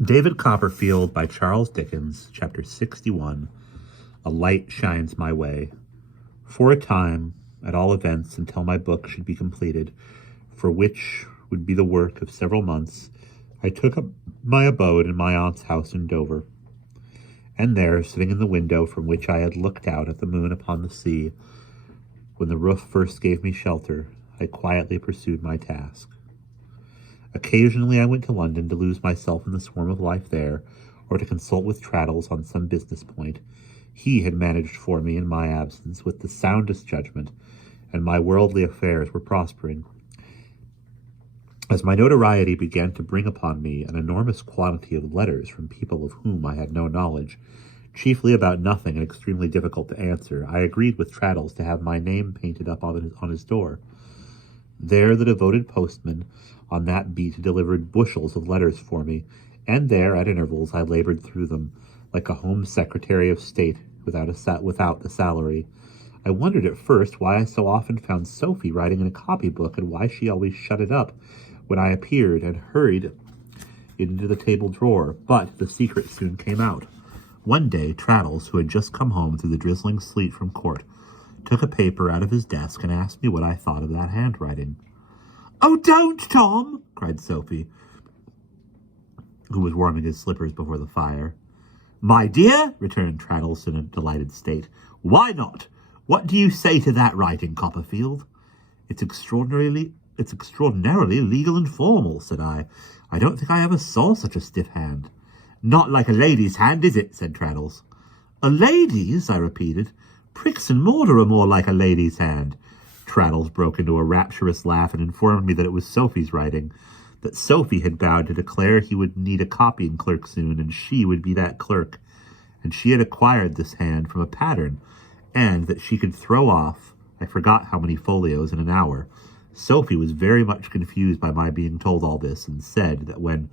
David Copperfield by Charles Dickens, Chapter 61. A light shines my way. For a time, at all events until my book should be completed, for which would be the work of several months, I took up my abode in my aunt's house in Dover. And there, sitting in the window from which I had looked out at the moon upon the sea, when the roof first gave me shelter, I quietly pursued my task. Occasionally I went to London to lose myself in the swarm of life there, or to consult with Traddles on some business point. He had managed for me in my absence with the soundest judgment, and my worldly affairs were prospering. As my notoriety began to bring upon me an enormous quantity of letters from people of whom I had no knowledge, chiefly about nothing and extremely difficult to answer, I agreed with Traddles to have my name painted up on his door. There the devoted postman on that beat delivered bushels of letters for me, and there, at intervals, I labored through them, like a Home Secretary of State without the salary. I wondered at first why I so often found Sophie writing in a copybook, and why she always shut it up when I appeared, and hurried into the table drawer, but the secret soon came out. One day, Traddles, who had just come home through the drizzling sleet from court, took a paper out of his desk and asked me what I thought of that handwriting. "Oh, don't, Tom!" cried Sophie, who was warming his slippers before the fire. "My dear," returned Traddles in a delighted state, "why not? What do you say to that writing, Copperfield?" It's extraordinarily legal and formal," said I. "I don't think I ever saw such a stiff hand." "Not like a lady's hand, is it?" said Traddles. "A lady's?" I repeated. "Bricks and mortar are more like a lady's hand." Traddles broke into a rapturous laugh and informed me that it was Sophie's writing, that Sophie had vowed to declare he would need a copying clerk soon, and she would be that clerk, and she had acquired this hand from a pattern, and that she could throw off, I forgot how many folios in an hour. Sophie was very much confused by my being told all this, and said that when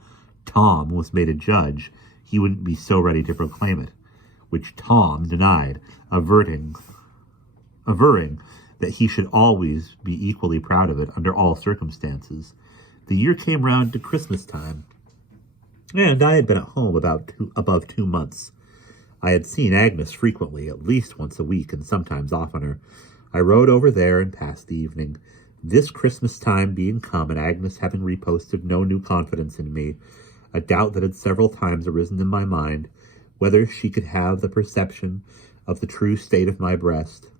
Tom was made a judge, he wouldn't be so ready to proclaim it, which Tom denied, averring that he should always be equally proud of it under all circumstances. The year came round to Christmas time, and I had been at home above 2 months. I had seen Agnes frequently, at least once a week, and sometimes oftener. I rode over there and passed the evening. This Christmas time being come, and Agnes having reposted no new confidence in me, a doubt that had several times arisen in my mind, whether she could have the perception of the true state of my breast,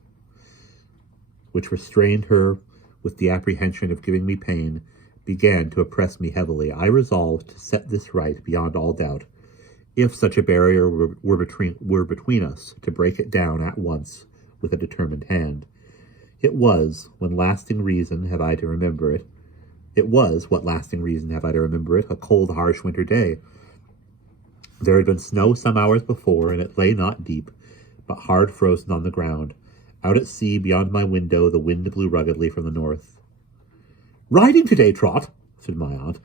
which restrained her with the apprehension of giving me pain, began to oppress me heavily. I resolved to set this right beyond all doubt. If such a barrier were between us, to break it down at once with a determined hand. It was what lasting reason have I to remember it, a cold, harsh winter day. There had been snow some hours before, and it lay not deep, but hard frozen on the ground. Out at sea, beyond my window, the wind blew ruggedly from the north. "Riding today, Trot?" said my aunt,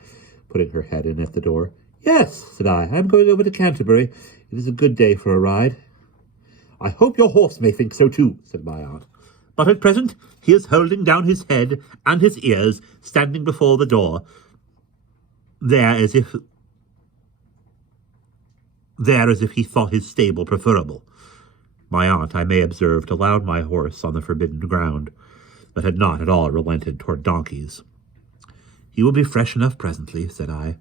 putting her head in at the door. "Yes," said I am going over to Canterbury. It is a good day for a ride." "I hope your horse may think so too," said my aunt. "But at present he is holding down his head and his ears, standing before the door, there as if he thought his stable preferable." My aunt, I may observe, allowed my horse on the forbidden ground, but had not at all relented toward donkeys. "He will be fresh enough presently," said I.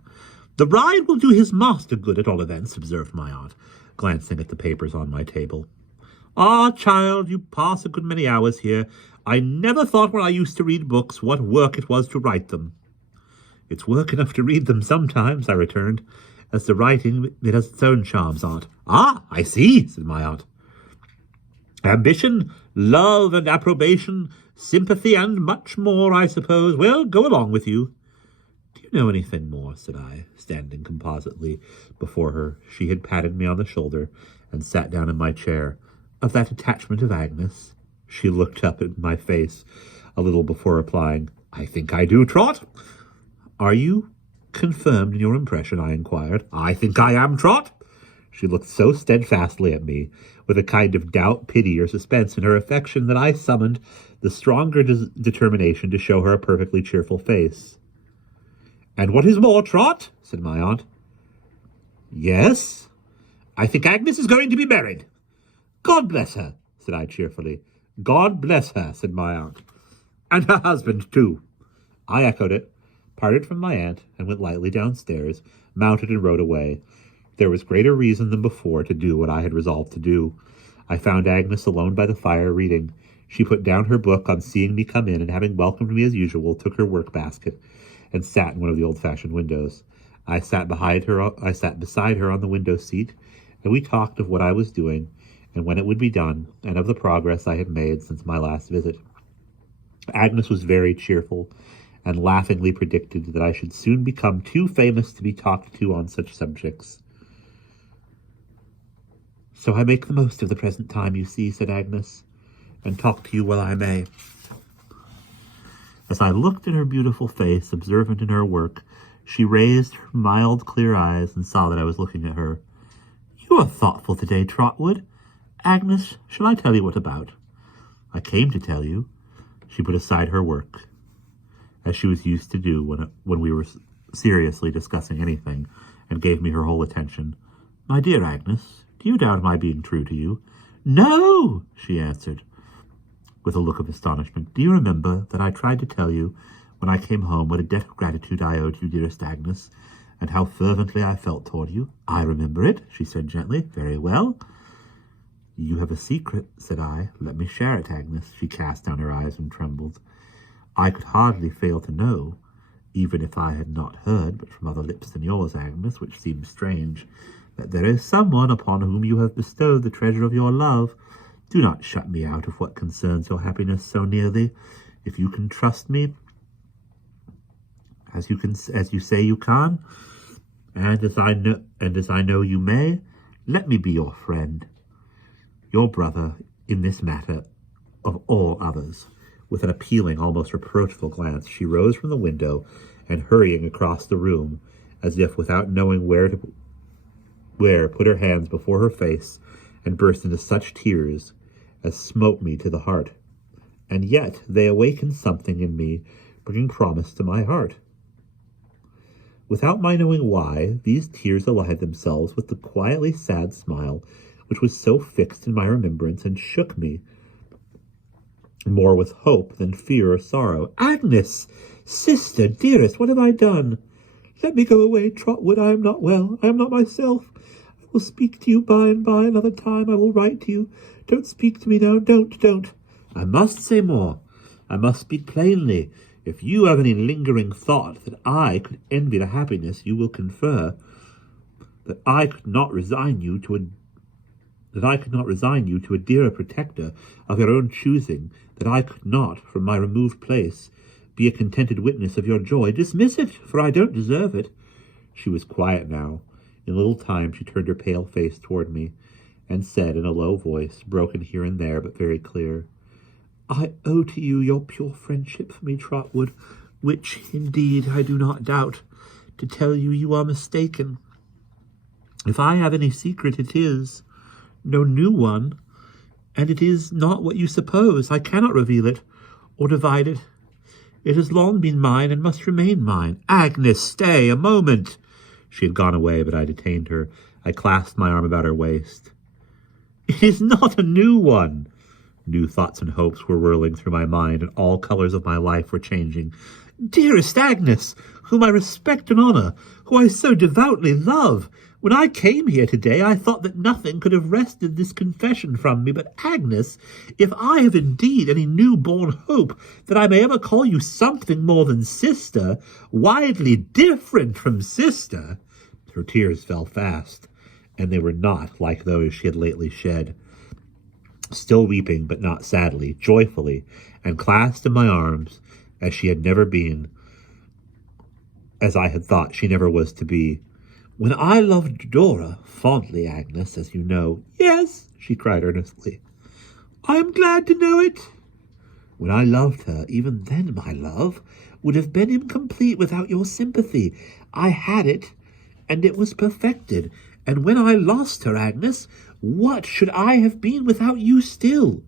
"The ride will do his master good, at all events," observed my aunt, glancing at the papers on my table. "Ah, child, you pass a good many hours here. I never thought when I used to read books what work it was to write them." "It's work enough to read them sometimes," I returned. "As to writing, it has its own charms, aunt." "Ah, I see," said my aunt. "Ambition, love and approbation, sympathy and much more, I suppose. Well, go along with you." "Do you know anything more?" said I, standing compositely before her. She had patted me on the shoulder and sat down in my chair. "Of that attachment of Agnes?" She looked up at my face a little before replying. "I think I do, Trot." "Are you confirmed in your impression?" I inquired. "I think I am, Trot." She looked so steadfastly at me, with a kind of doubt, pity, or suspense in her affection, that I summoned the stronger determination to show her a perfectly cheerful face. "And what is more, Trot," said my aunt, Yes, I think Agnes is going to be married. God bless her, said I cheerfully. God bless her, said my aunt. And her husband, too. I echoed it, parted from my aunt, and went lightly downstairs, mounted and rode away. There was greater reason than before to do what I had resolved to do. I found Agnes alone by the fire, reading. She put down her book on seeing me come in, and having welcomed me as usual, took her work-basket and sat in one of the old-fashioned windows. I sat beside her on the window seat, and we talked of what I was doing, and when it would be done, and of the progress I had made since my last visit. Agnes was very cheerful, and laughingly predicted that I should soon become too famous to be talked to on such subjects. So I make the most of the present time, you see, said Agnes, and talk to you while I may. As I looked at her beautiful face, observant in her work, she raised her mild, clear eyes and saw that I was looking at her. You are thoughtful today, Trotwood. Agnes, shall I tell you what about? I came to tell you. She put aside her work, as she was used to do when we were seriously discussing anything, and gave me her whole attention. My dear Agnes, do you doubt my being true to you? No, she answered, with a look of astonishment. Do you remember that I tried to tell you when I came home what a debt of gratitude I owe to you, dearest Agnes, and how fervently I felt toward you? I remember it, she said gently. Very well. You have a secret, said I. Let me share it, Agnes. She cast down her eyes and trembled. I could hardly fail to know, even if I had not heard, but from other lips than yours, Agnes, which seems strange, that there is someone upon whom you have bestowed the treasure of your love. Do not shut me out of what concerns your happiness so nearly. If you can trust me, as you say you can, and as I know you may, let me be your friend, your brother in this matter of all others. With an appealing, almost reproachful glance, she rose from the window and, hurrying across the room, as if without knowing where, put her hands before her face and burst into such tears as smote me to the heart. And yet they awakened something in me, bringing promise to my heart. Without my knowing why, these tears allied themselves with the quietly sad smile which was so fixed in my remembrance and shook me more with hope than fear or sorrow. Agnes! Sister, dearest, what have I done? Let me go away, Trotwood. I am not well. I am not myself. I will speak to you by and by. Another time I will write to you. Don't speak to me now. Don't. I must say more. I must speak plainly. If you have any lingering thought that I could envy the happiness you will confer, that I could not resign you to a dearer protector of your own choosing, that I could not, from my removed place, be a contented witness of your joy, dismiss it, for I don't deserve it. She was quiet now. In a little time she turned her pale face toward me, and said in a low voice, broken here and there, but very clear, I owe to you your pure friendship for me, Trotwood, which, indeed, I do not doubt. To tell you, you are mistaken. If I have any secret, it is no new one, and it is not what you suppose. I cannot reveal it, or divide it. It has long been mine, and must remain mine. Agnes, stay a moment. She had gone away, but I detained her. I clasped my arm about her waist. It is not a new one. New thoughts and hopes were whirling through my mind, and all colors of my life were changing. Dearest Agnes, whom I respect and honor, who I so devoutly love, when I came here today, I thought that nothing could have wrested this confession from me. But, Agnes, if I have indeed any new-born hope that I may ever call you something more than sister, widely different from sister— Her tears fell fast, and they were not like those she had lately shed. Still weeping, but not sadly, joyfully, and clasped in my arms, as she had never been, as I had thought she never was to be. When I loved Dora fondly, Agnes, as you know— Yes, she cried earnestly. I am glad to know it. When I loved her, even then my love would have been incomplete without your sympathy. I had it, and it was perfected. And when I lost her, Agnes, what should I have been without you still?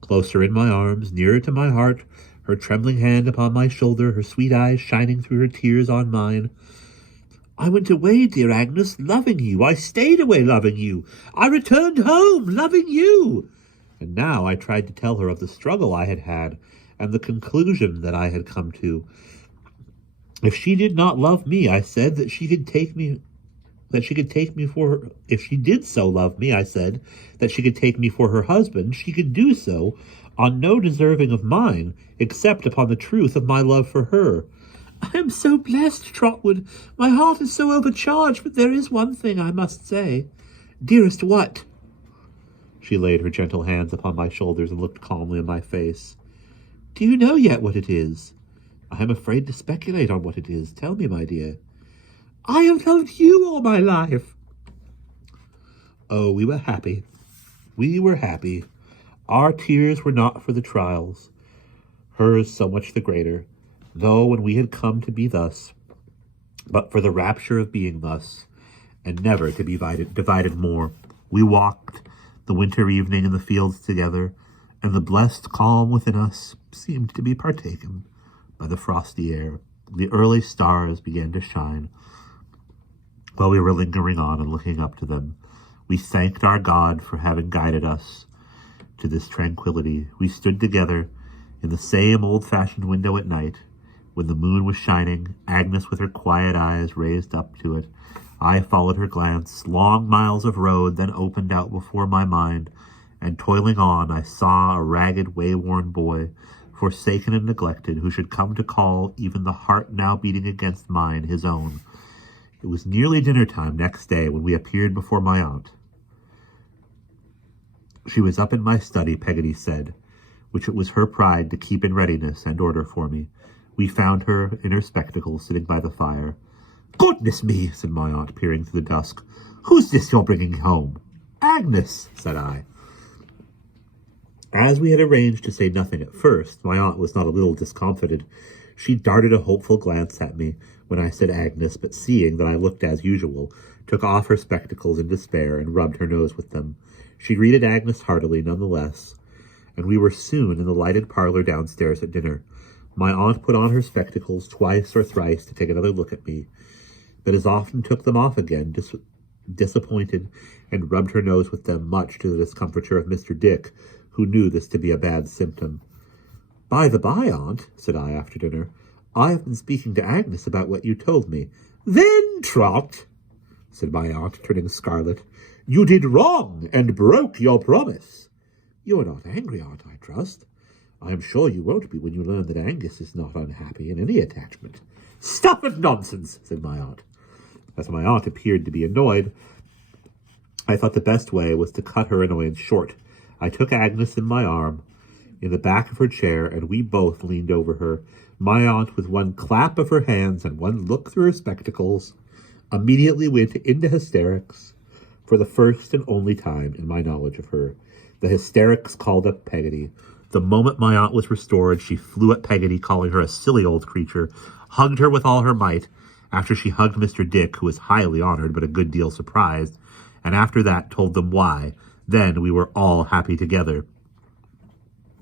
Closer in my arms, nearer to my heart, her trembling hand upon my shoulder, her sweet eyes shining through her tears on mine, I went away, dear Agnes, loving you. I stayed away loving you. I returned home loving you. And now I tried to tell her of the struggle I had had and the conclusion that I had come to. If she did not love me, I said that she could take me for her. If she did so love me, I said that she could take me for her husband. She could do so on no deserving of mine, except upon the truth of my love for her. I am so blessed, Trotwood. My heart is so overcharged, but there is one thing I must say. Dearest, what? She laid her gentle hands upon my shoulders and looked calmly in my face. Do you know yet what it is? I am afraid to speculate on what it is. Tell me, my dear. I have loved you all my life. Oh, we were happy. We were happy. Our tears were not for the trials, hers so much the greater, though when we had come to be thus, but for the rapture of being thus, and never to be divided more. We walked the winter evening in the fields together, and the blessed calm within us seemed to be partaken by the frosty air. The early stars began to shine. While we were lingering on and looking up to them, we thanked our God for having guided us to this tranquility. We stood together in the same old-fashioned window at night, when the moon was shining, Agnes with her quiet eyes raised up to it. I followed her glance. Long miles of road then opened out before my mind, and toiling on, I saw a ragged, way-worn boy, forsaken and neglected, who should come to call even the heart now beating against mine his own. It was nearly dinner time next day when we appeared before my aunt. She was up in my study, Peggotty said, which it was her pride to keep in readiness and order for me. We found her in her spectacles, sitting by the fire. Goodness me, said my aunt, peering through the dusk. Who's this you're bringing home? Agnes, said I. As we had arranged to say nothing at first, my aunt was not a little discomfited. She darted a hopeful glance at me when I said Agnes, but seeing that I looked as usual, took off her spectacles in despair and rubbed her nose with them. She greeted Agnes heartily none the less, and we were soon in the lighted parlor downstairs at dinner. My aunt put on her spectacles twice or thrice to take another look at me, but as often took them off again, disappointed, and rubbed her nose with them, much to the discomfiture of Mr. Dick, who knew this to be a bad symptom. By the by, aunt, said I after dinner, I have been speaking to Agnes about what you told me. Then, Trot, said my aunt, turning scarlet, you did wrong and broke your promise. You are not angry, aunt, I trust. I am sure you won't be when you learn that Angus is not unhappy in any attachment. Stuff and nonsense, said my aunt. As my aunt appeared to be annoyed, I thought the best way was to cut her annoyance short. I took Agnes in my arm, in the back of her chair, and we both leaned over her. My aunt, with one clap of her hands and one look through her spectacles, immediately went into hysterics, for the first and only time in my knowledge of her. The hysterics called up Peggotty. The moment my aunt was restored, she flew at Peggotty, calling her a silly old creature, hugged her with all her might, after she hugged Mr. Dick, who was highly honored but a good deal surprised, and after that told them why. Then we were all happy together.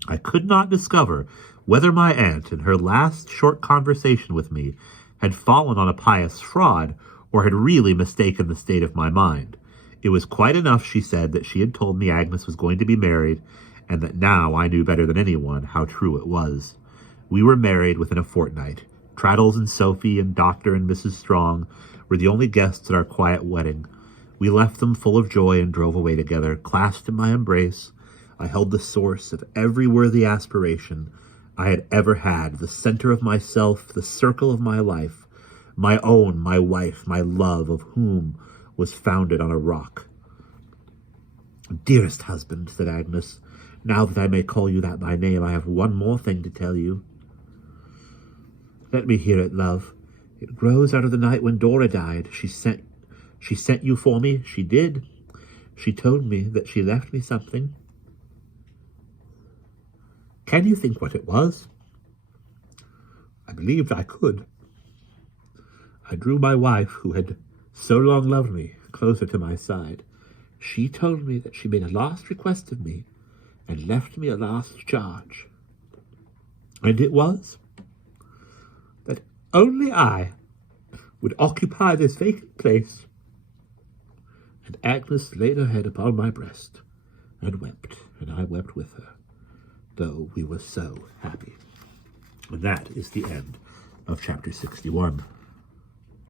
I could not discover whether my aunt, in her last short conversation with me, had fallen on a pious fraud, or had really mistaken the state of my mind. It was quite enough, she said, that she had told me Agnes was going to be married, and that now I knew better than anyone how true it was. We were married within a fortnight. Traddles and Sophie and Dr. and Mrs. Strong were the only guests at our quiet wedding. We left them full of joy and drove away together, clasped in my embrace. I held the source of every worthy aspiration I had ever had, the center of myself, the circle of my life, my own, my wife, my love, of whom was founded on a rock. Dearest husband, said Agnes, now that I may call you that by name, I have one more thing to tell you. Let me hear it, love. It grows out of the night when Dora died. She sent you for me. She did. She told me that she left me something. Can you think what it was? I believed I could. I drew my wife, who had so long loved me, closer to my side. She told me that she made a last request of me and left me a last charge. And it was that only I would occupy this vacant place. And Agnes laid her head upon my breast, and wept, and I wept with her, though we were so happy. And that is the end of chapter 61.